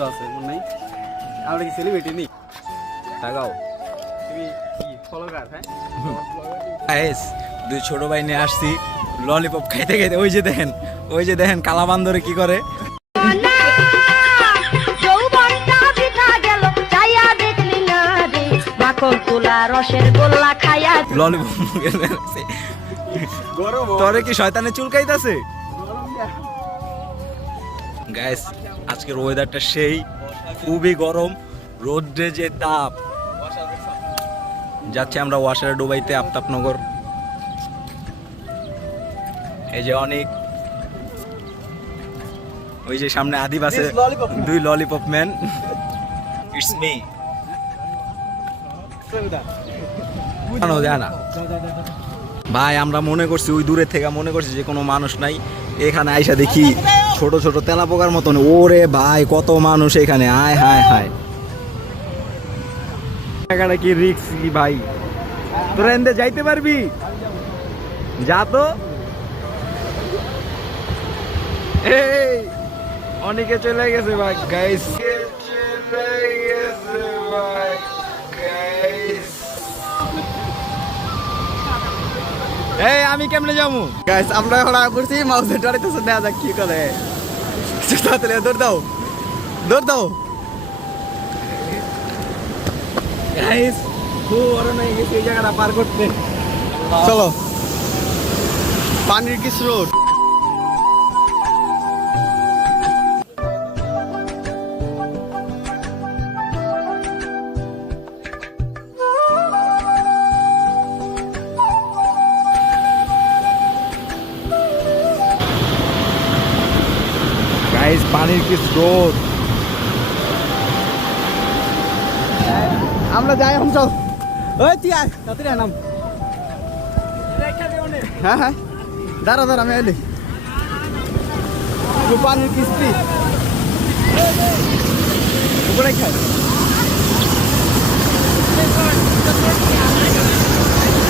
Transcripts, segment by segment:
তো আছে মনে নাই। আমরা কি সেলিব্রিটি নেই তাকাও। তুমি কি ফলোগার হ্যাঁ? গাইস দুই ছোট ভাই নিয়ে আসছি ললিপপ খাইতে খাইতে। ওই যে দেখেন ওই যে দেখেন কালাবান্দরে কি করে? ললিপপ গরম তোরে কি শয়তানে চুলকাইতাছে? গাইস আজকের ওয়েদারটা সেই খুবই গরম রোদ্রে যে তাপ। যাচ্ছে আমরা ওয়াশারে ডুবাইতে আফতাবনগর। এই যে অনেক। ওই যে সামনে আদিব আছে This lollipop man. দুই ললিপপ ম্যান ইটস মি যায় না ভাই আমরা মনে করছি ওই দূরে থেকে মনে করছি যে কোনো মানুষ নাই। এখানে আইসা দেখি। ছোট ছোট তেলা পোকার মতন। ওরে ভাই কত মানুষ এখানে। আয় হায় হায়। জায়গাটা কি রিক্স কি ভাই? তোরা এনতে যাইতে পারবি? যা তো। এই অনেকে চলে গেছে ভাই গাইস এই আমি কেমনে যাব? গাইস আমরা এখন আগে করছি মাউসে ডরাইতেছে দেখা যাক কি করে? তাড়াতাড়ি দৌড় দাও দৌড় দাও গাইস খুব বড় হয়ে গেছে এই জায়গাটা পার করতে। চলো পানির কি স্রোত গাইস পানির কি স্রোত? আমরা যাই এখন চল। ওই তুই আয় তাড়াতাড়ি আয় নাম। হ্যাঁ হ্যাঁ। দাঁড়া দাঁড়া আমি এলি। পানির কিস্তি। উপরে খাই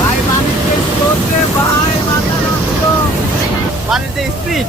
ভাই পানির যে স্রোত রে ভাই মাথা নষ্ট। পানির যে স্পিড।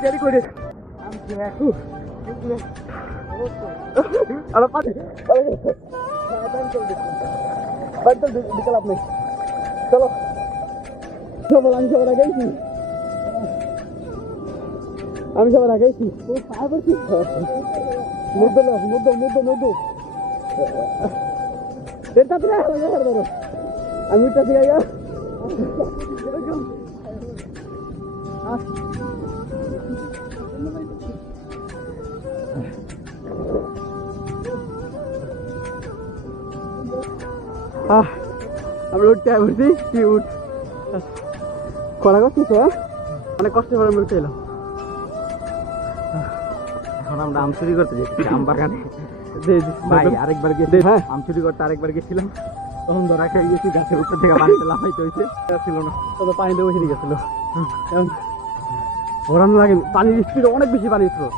ডুবাই ডুবাই বাবা। ডুবা আদিত কই রে সমস্যা নাই আহ। দেরি করে আরে পানি বাড়িতে বিকাল আপনি চলো চলো আমি সবার আগেছি আমি সবার আগেছি ও পায়ে পড়ছি মধ্য মধ্য মধ্য মধ্য এটা তো ধরো আমি উঠতে আমরা উঠতে বলছি কি উঠ। করা করছিস তো অনেক কষ্ট করে উঠতে এলাম এখন আমরা আম চুরি করতে যাচ্ছি আম বাগানে। ভাই আরেকবার গেছি হ্যাঁ। আম চুরি করতে আরেকবার গেছিলাম। তখন ধরা খেয়ে গেছি গাছের উপর থেকে পানিতে লাফাইতে হয়েছে ছিল না। তত পানিতে বসে গেছিল। এখন ঘোরানো লাগে পানির স্পিড অনেক বেশি পানির স্রোত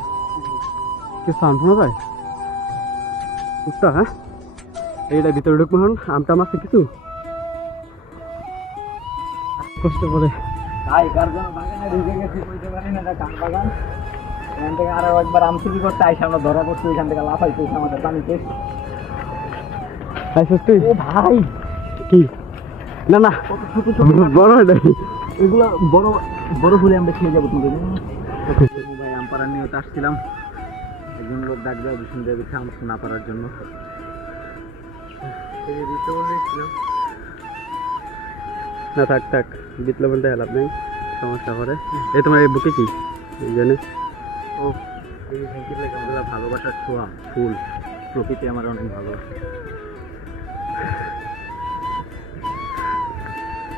কি সাউন্ড শোনা যায়? উঠটা হ্যাঁ? এইটা ভিতরে ঢুকবো এখন। আমটা মারছে কিছু? কষ্ট করে। এখান থেকে আরও একবার আম চুরি করতে আইসা আমরা ধরা পড়ছি এখান থেকে আমাদের পানিতে। আইসিস তুই? ভাই! কি? না না। বড় নাই এগুলো বড় বড় হলে আমরা খেয়ে যাব ভাই আম পাড়ার নিয়ে আসছিলাম। একজন লোক ডাক দেওয়া ভীষণ দেবে আম না পারার জন্য। না থাক থাক বিপ্লবনটা হেলাপ নেই? সমস্যা করে এই তোমার এই বুকে কি? এই জন্য। ও এই থ্যাংকির লাগে আমাদের ভালোবাসার ছোঁয়া ফুল প্রকৃতি আমার অনেক ভালোবাসে।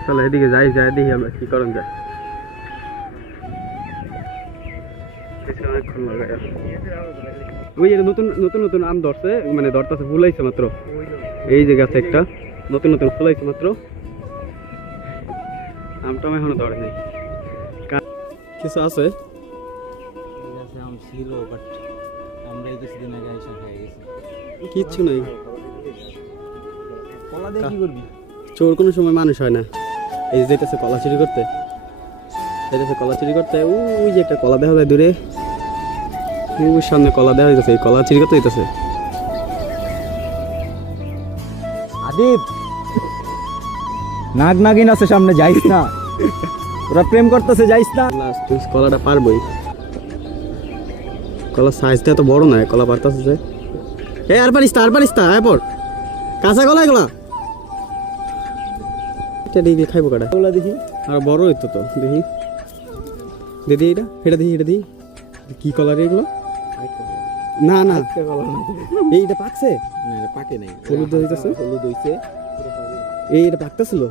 চলো এদিকে যাই যাই দেখি আমরা কি করণ যায়। ওই নতুন নতুন নতুন আম ধরছে মানে ধরতেছে ফুলাইছে মাত্র। এই যে গাছে একটা নতুন নতুন ফুলাইছে মাত্র। আমটা আমি এখনও ধরে নাই। কিছু আছে? আম ছিল বাট আমরা এই কিছুদিন আগে আইসা খাই গেছি। কিচ্ছু নাই। কলা দিয়ে কি করবি? চোর কোনো সময় মানুষ হয় না। এই যে যেতেছে কলা চুরি করতে। যেতেছে কলা চুরি করতে ওই যে একটা কলা দেখা যায় দূরে। সামনে কলা দেখা যাইতেছে এই কলা চুরি করতে যেতেছে আদিপ নাগ নাগিন আছে সামনে যাইস না। ওরা প্রেম করতেছে যাইস না। কলাটা পারবই। কলার সাইজটা এত বড় নয় কলা পারতাছে যে। এ আর পারিস তা আর পারিস তা আয় পর কাঁচা কলা এগুলা? এটা দিয়ে খাইবো কাটা? ওগুলা দেখি। আর বড় হইতো তো দেখি। দিদি এটা এটা দেখি এটা দেখি। কি কলার এগুলো? না না। এইটা পাকছে? না এটা পাকে নাই। হলুদ হইতেছে? হলুদ হইছে। এই এটা পাকতেছিল?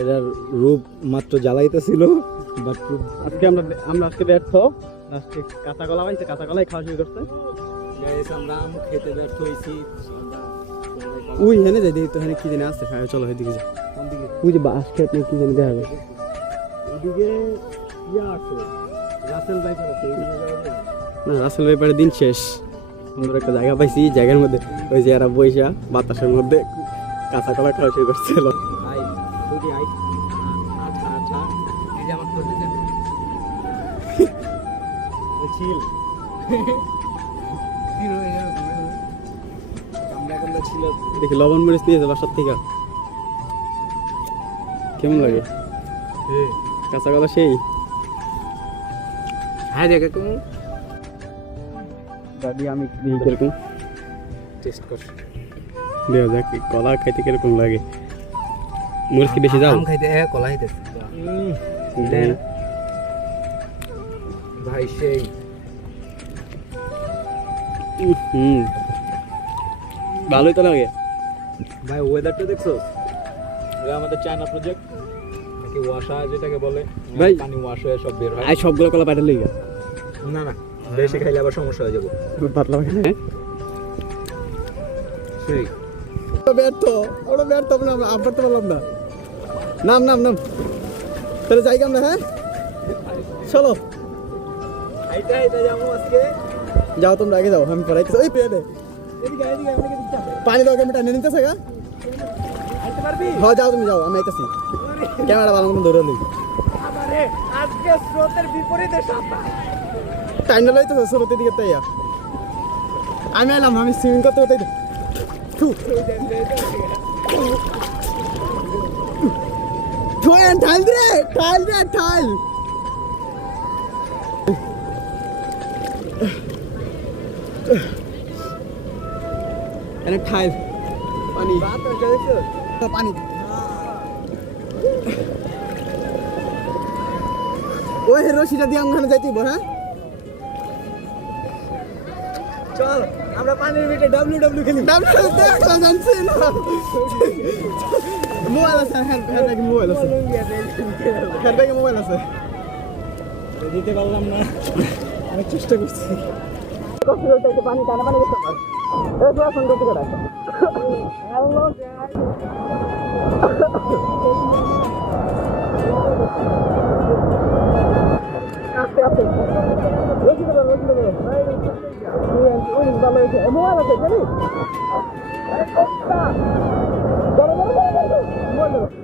এটার রূপ মাত্র জ্বালাইতেছিল বাট আজকে আমরা আমরা আজকে ব্যর্থ। আজকে কাঁচা কলা পাইছে কাঁচা কলাই খাওয়া শুরু করছে। আমরা আম খেতে ব্যর্থ হইছি। ওই হেনে যাই দেখি তো হেনে কি জানি আছে। হ্যাঁ চলো ওইদিকে যাই। ওই যে বাস খেত না কি জানি দেখা যায় ওদিকে ইয়া আছে রাসেল বাইপার আছে যাবে? না রাসেল ব্যাপারে দিন শেষ। সুন্দর একটা জায়গা পাইছি জায়গার মধ্যে ওই যে এরা বৈশা বাতাসের মধ্যে কাঁচা কলা খাওয়া শুরু করছিল। দেখি লবণ মরিচ নিয়েছে বাসার থেকে। কেমন লাগে? কাঁচা কলা সেই। হ্যাঁ দেখে দাদি আমি দেখি কীরকম টেস্ট কর দেখা যাক কলা খাইতে কীরকম লাগে? মরিচ কি বেশি আম খাইতে হ্যাঁ কলা খাইতে। ভাই সেই। হুম। ভালোই তো লাগে। ভাই ওয়েদারটা দেখছ? এটা আমাদের চায়না প্রজেক্ট নাকি ওয়াশা যেটাকে বলে ভাই। পানি ওয়াশ হয়ে সব বের হয়। আই সবগুলো কলা পাঠালে গা না না। বেশি খাইলে আবার সমস্যা হয়ে যাব। পাতলা পাঠালে সেই। ব্যর্থ ব্যর্থ আমরা তো বললাম না। নাম নাম নাম। তাহলে যাই আমরা হ্যাঁ? চলো। যাও তোমরা আগে যাও আমি ওই পেয়ে পানি দাও আমি টানে নিতেছে গা। হ্যাঁ যাও তুমি যাও আমি আইতেছি। ক্যামেরা ভালো মতো ধরে লই আজকে স্রোতের বিপরীতে সাঁতার টাইম লইতেছে শুরুতে দিকে তাইয়া আমি এলাম আমি সুইমিং করতে করতে ঠাল রে ঠাল রে ঠাল এনে ঠাল পানি। পানি। ওই রশিটা দিয়ে আমরা যাইতে হ্যাঁ? চল আমরা পানির ভিতরে ডাব্লিউ ডাব্লিউ খেলি ডাবলু দেখলাম জানছি না মোবাইল আছে হ্যান্ড ব্যাগে মোবাইল আছে হ্যান্ড ব্যাগে মোবাইল আছে দিতে পারলাম না অনেক চেষ্টা করছি পানি টানা পানি করতে পার এই তো এখন করতে করে আস্তে আস্তে ওই ভালো হয়েছে মোবাইল আছে